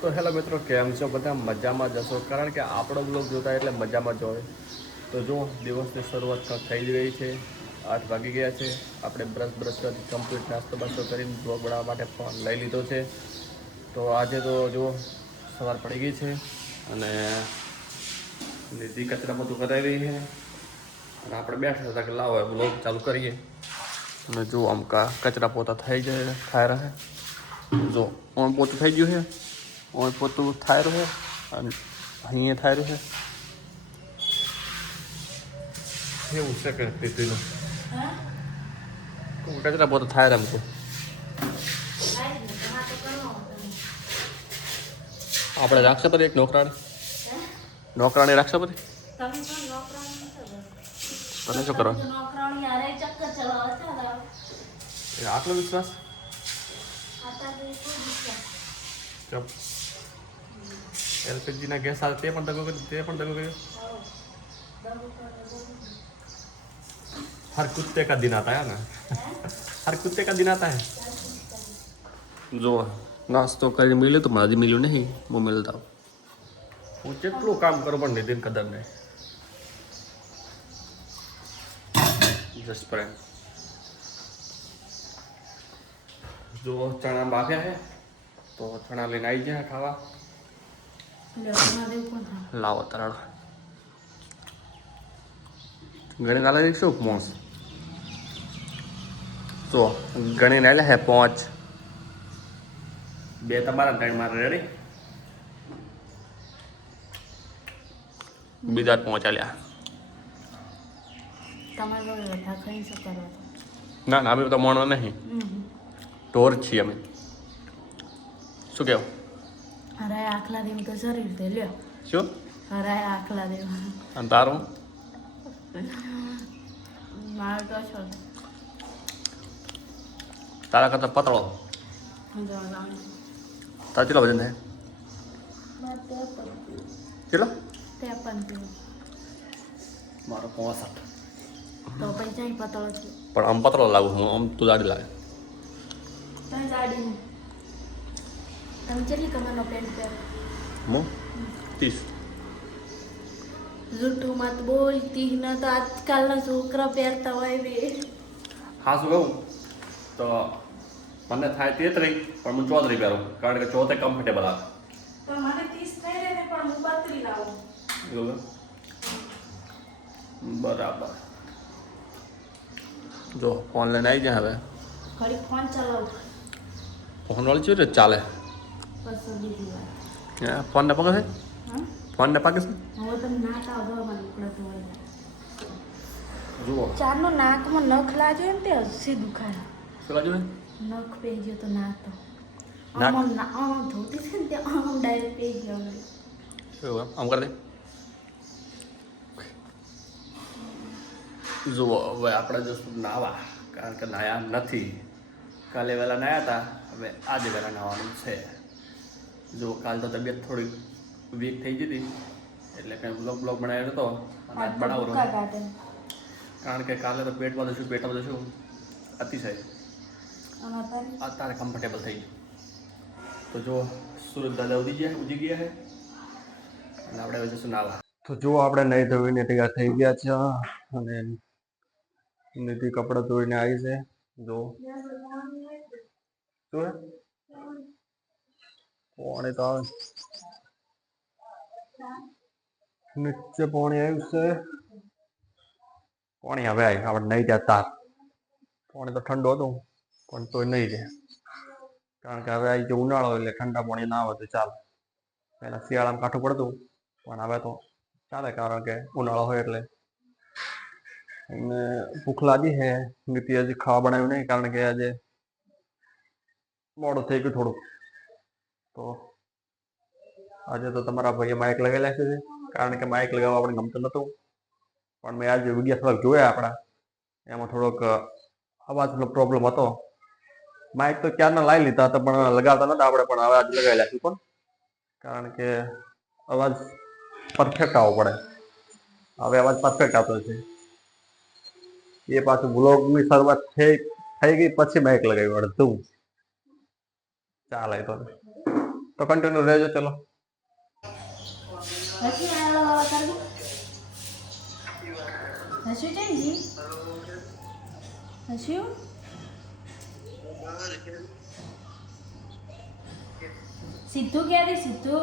તો હેલો મિત્રો, કેમ છો બધા? મજામાં જશો, કારણ કે આપણો બ્લોગ જોતા એટલે મજામાં જ હોય. તો જો દિવસની શરૂઆત થઈ જ રહી છે. 8 વાગી ગયા છે. આપણે બ્રશ કરી કમ્પ્લીટ નાસ્તો બાસ્તો કરીને બ્લોગ બનાવવા માટે ફોન લઈ લીધો છે. તો આજે તો જો સવાર પડી ગઈ છે અને નિધિ કચરા બધું કરાવી રહી છે અને આપણે બેઠા હતા કે લાવો બ્લોગ ચાલુ કરીએ. અને જો આમ કચરા પોતા થઈ જાય થાય રહે. જો ઓણ પોતું થઈ ગયું છે, ઓણ પોતું થાય રહ્યું અને અહીંયા થાય રહ્યું છે એવું છે કે તીધીનું કચરા પોતા થાય રમતું. આપણે રાખશે પછી એક નોકરાણી રાખશે પછી તને શું કરવા આટલો વિશ્વાસ एलपीजी ना गैस आते पण दगो કર્યો हर कुत्ते का दिन आता है ना हर कुत्ते का दिन आता है जो नाश्तो કરીને મિલ્યું તો મારી મિલ્યું નહીં હું મિલતા હું કેટલું કામ કરું પણ નિધિન કદર નહીં જસ્ટ પ્રેમ जो चना बाफ्या है तो चना लेने आई जाए खावा लाओ तरण गणी नाला शू मोस तो गणी नाला है 5 બે તમારા 3 મારે રેડી બીજા 5 આલ્યા તમારો બેઠા ખાઈ શકો ના ના અમે તો મોણો નહીં ઢોર છીએ અમે શું કહેવું અરે આખલા દેવ તો શરીર તે લ્યો શું અરે આખલા દેવ અને તારું માર તો છો તારા કરતા પતળો તારા કેટલો વજન થાય કેટલો 53 મારો 65 તો પૈસા પતળો છે પણ આમ પતળો લાગુ હું આમ તું જાડી લાગે તમે જાડી તમે કેટલી કમરનો પેન્ટ પહેર હું 30 જૂઠું મત બોલતી ન તો આજકાલના છોકરા પહેરતા હોય બે હા શું કહું તો મને થાય 33 પણ હું 34 પહેરું કારણ કે 34 કમ્ફર્ટેબલ આવે તો મને 30 થઈ રહે ને પણ હું 32 લાવું એવું બરાબર જો ફોન લઈને આવી જાય હવે ઘડી ફોન ચલાવું ફોન વાળી છે ચાલે પછી બીજી વાત ફોન ને પકડે હા ફોન ને પાકે છે હવે તમે નાક આવવા મને નીકળતું હોય જુઓ ચારનો નાકમાં નખ લાગ્યો એમ તે હસી દુખાય શું લાગ્યું નખ પેઈ ગયો તો નાક તો નાક? આમ ધોતી છે ને તે આમ ડાયરેક્ટ પેઈ ગયો હવે શું આમ કરી દે જુઓ હવે આપણે જશું નાવા કારણ કે નાયા નથી કાલે વહેલા નાયા હતા હવે આજે વહેલા નાવાનું છે જો કાલ તો તબિયત થોડી વીક થઈ ગઈ હતી એટલે કંઈ બ્લોગ બનાવ્યો હતો અને આજ બનાવરો કારણ કે કાલે તો પેટમાં જશું અતિશય અત્યારે કમ્ફર્ટેબલ થઈ ગયું તો જો સુરત દાદા ઉજી ગયા છે અને આપણે હવે જશું નાવા તો જો આપણે નહીં ધોઈને તૈયાર થઈ ગયા છે અને નિધિ કપડાં ધોઈને આવી છે જો શું પાણી તો આવે નીચે પાણી આવ્યું છે પાણી હવે આવી આપણે નહીં ત્યાં તાર પાણી તો ઠંડુ હતું પણ તોય નહીં રહે કારણ કે હવે આવી જે ઉનાળો એટલે ઠંડા પાણી ના આવે તો ચાલે પહેલાં શિયાળામાં કાઠું પડતું પણ હવે તો ચાલે કારણ કે ઉનાળો હોય એટલે અને ભૂખ લાગી છે નીતિ હજી ખાવા બનાવ્યું નહીં કારણ કે આજે મોડું થઈ ગયું થોડુંક તો આજે તો તમારા ભાઈએ માઇક લગાવેલા છે કારણ કે માઇક લગાવવા આપણે ગમતું નહોતું પણ મેં આજે વિડીયો થોડાક જોયા આપણા એમાં થોડોક અવાજનો પ્રોબ્લેમ હતો માઇક તો ક્યારના લાવી લીધા હતા પણ લગાવતા નહોતા આપણે પણ હવે આજે લગાવેલા છે પણ કારણ કે અવાજ પરફેક્ટ આવવો પડે હવે અવાજ પરફેક્ટ આવતો છે એ પાછું બ્લોગની શરૂઆત થઈ ગઈ પછી માઇક લગાવ્યું અડધું ચાલે તો તો કન્ટિન્યુ રહેજો. ચલો હસી આલો કરવી હસી જઈજી હસ્યું સિદ્ધુ ક્યારે સિદ્ધુ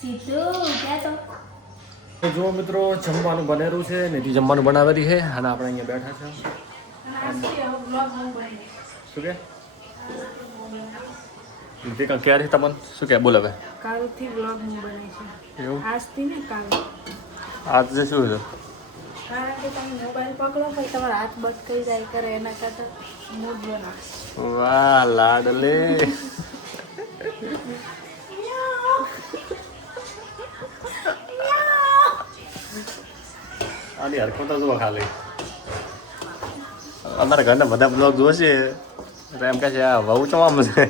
સિદ્ધુ ક્યાં તો જુઓ મિત્રો, જમવાનું બનેલું છે. નિધિ જમવાનું બનાવેલી છે અને આપણે અહીંયા બેઠા છે. શું કે નિધિ કાં ક્યારે તમને શું કે બોલ હવે? કાલથી વ્લોગ હું બને છે એવું આજથી ને કાલ આજે શું છે? કારણ કે તમે મોબાઈલ પકડો પછી તમારા હાથ બસ થઈ જાય કરે એના કરતાં મૂડ બનાવો. વાહ લાડલે. આની હરકતો જુઓ ખાલી. અમારા ઘરના બધા બ્લોગ જોશે એટલે એમ કહે છે આ વહુ તો આમ છે.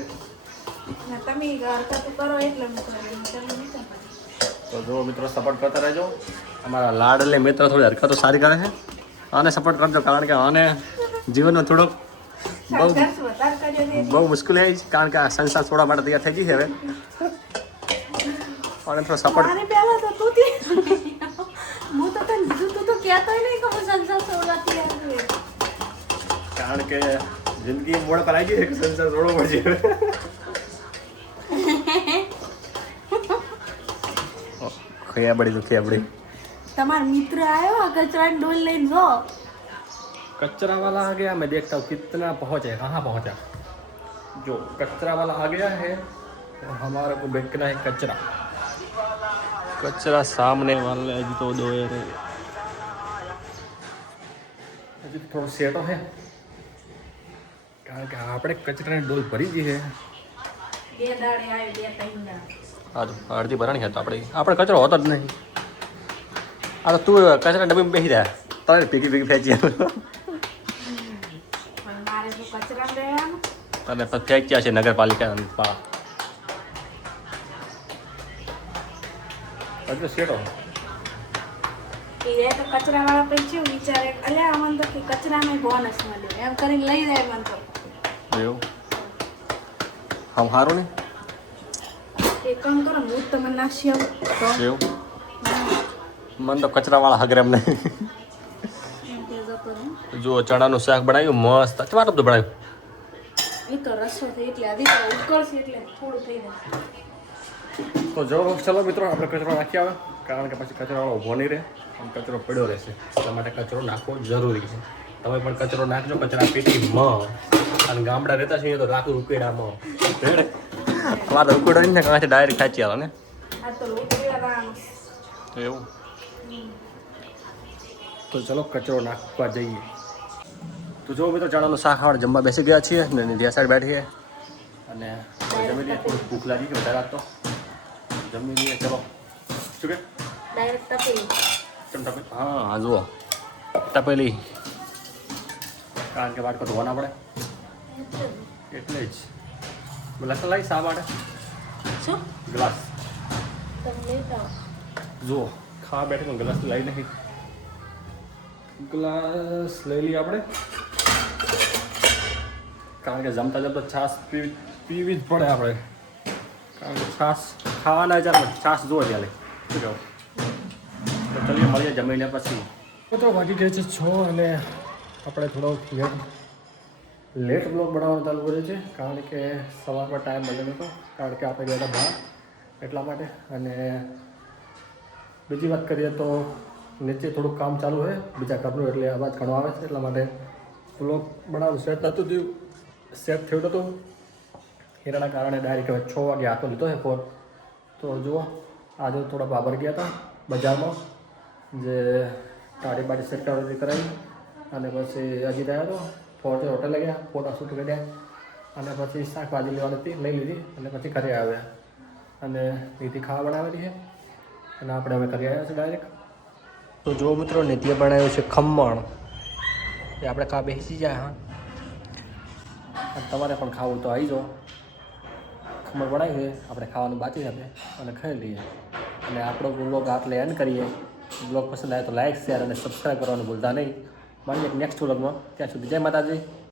તમે હરકત કરો એટલે હું કરું તમે નહીં કરો. તો જો મિત્રો સપોર્ટ કરતા રહેજો. અમારા લાડલે મિત્ર થોડી હરકતો સારી કરે છે. આને સપોર્ટ કરજો કારણ કે આને જીવનમાં થોડોક સંઘર્ષ વધારે કર્યો છે. બહુ મુશ્કેલ છે કારણ કે આ સંસાર છોડવા માટે તૈયાર થઈ ગઈ છે હવે. અને થોડો સપોર્ટ મારે પહેલા તો તું થી હું તો તને કીધું તું તો કહેતોય નહીં કે હું સંસાર છોડવા તૈયાર છું. કારણ કે જિંદગી મોડ પર આવી ગઈ છે સંસાર છોડવો પડશે. ખયાબડી તો ખયાબડી. તમારો મિત્ર આવ્યો આ કચરાની ડોલ લઈને જો कचरा वाला आ गया. मैं देखता हूँ कितना पहुँचे, कहाँ पहुँचा. जो कचरा वाला आ गया है और हमारे को बेचना है कचरा. कचरा सामने वाले अभी तो दो रहे, अभी थोड़ा सेटो है કારણ કે આપણે કચરાની ડોલ ભરી ગઈ છે. બે દાડે આવ્યો બે ત્રણ દાડે હા તો અડધી ભરાણી હતી આપણે કચરો હોતો જ નહીં. આ તો તું કચરા ડબ્બીમાં બેસી રહ્યા તારે ભેગી ભેગી ફેંચી પણ મારે તો કચરા રહેવાનું અને પછી ફેંક્યા છે નગરપાલિકા એટલે શેડો. એ તો કચરા વાળા પછી વિચારે અલ્યા અમને તો કે કચરામાં બોનસ મળ્યો એમ કરીને લઈ જાય મને તો એવું હમ સારું ને એક કામ કરો હું જ તમે નાખી આવું તો એવું મને તો કચરાવાળા હગરે એમ નહીં. એમ કહેજો તો હું. જો ચણાનું શાક બનાવ્યું મસ્ત. તમારે તો બનાવ્યું એ તો રસો થઈ એટલે હજી તો ઉકળશે એટલે થોડું થઈ જાય. તો જો ચલો મિત્રો આપણે કચરો નાખી આવે કારણ કે પછી કચરાવાળો ઊભો નહીં રહે અને કચરો પડ્યો રહેશે. એટલા માટે કચરો નાખવો જરૂરી છે. તમે પણ કચરો નાખજો. કચરા પેટી અને ગામડા રહેતા છે તો રાખું ઉકેડામાં તમારે ઉકેડો ને કાંથી ડાયરેક્ટ ખાચી આવે ને આ તો રોટલી વાળા એવું. તો ચલો કચરો નાખવા જઈએ. તો જો મિત્રો ચણાનું શાક ખાવા જમવા બેસી ગયા છીએ ને નિધિયા સાઈડ બેઠીએ અને જમી લઈએ. થોડી ભૂખ લાગી ગઈ વધારે તો જમી લઈએ. ચલો શું કે ડાયરેક્ટ તપેલી ચમટા હા હા જુઓ તપેલી કારણ કે વાટકો ધોવા ના પડે એટલે જ ગ્લાસ લાવી શા માટે શું ગ્લાસ તમે લેતા જુઓ ખાવા બેઠે પણ ગ્લાસ લાવી નહીં. ગ્લાસ લઈ લઈએ આપણે કારણ કે જમતા જમતા છાશ પીવી જ પડે આપણે કારણ કે છાશ ખાવાના ચાલે છાશ જુઓ ત્યાં લે શું કહું. તો ચલીએ મળીએ જમીને પછી. તો વાગી ગયા છે 6 અને આપણે થોડો લેટ બ્લોગ બનાવવાનું ચાલુ કર્યો છે કારણ કે સવારમાં ટાઈમ મળ્યો નહોતો કારણ કે આપણે ગયા હતા બહાર એટલા માટે. અને બીજી વાત કરીએ તો નીચે થોડુંક કામ ચાલુ છે બીજા ઘરનું એટલે અવાજ ઘણો આવે છે એટલા માટે બ્લોગ બનાવવાનું સેટ નહોતું થયું. સેટ થયું નહોતું એના કારણે ડાયરેક્ટ હવે 6 વાગે હાથો લીધો છે ફોન. તો જુઓ આજે થોડા બાબર ગયા હતા બજારમાં જે ગાડી બાડી સેટ કરાવી અને પછી હજી રહ્યા હતો પહોંચે હોટલે ગયા ફોટા શૂટ કર્યા અને પછી શાકભાજી લેવાની હતી લઈ લીધી અને પછી ઘરે આવ્યા અને નીતિ ખાવા બનાવેલી છે અને આપણે હવે ઘરે આવ્યા છે ડાયરેક્ટ. તો જો મિત્રો નિત્ય બનાવ્યું છે ખમણ એ આપણે ખા બેસી જાય. હા અને તમારે પણ ખાવું તો આવી જાઓ ખમણ બનાવી છે, આપણે ખાવાનું બાકી છે અને ખાઈ લઈએ. અને આપણો બ્લોગ આટલે એન્ડ કરીએ. બ્લોગ પસંદ આવે તો લાઈક, શેર અને સબસ્ક્રાઈબ કરવાનું ભૂલતા નહીં. મળીએ નેક્સ્ટ બ્લોગમાં. ત્યાં સુધી જય માતાજી.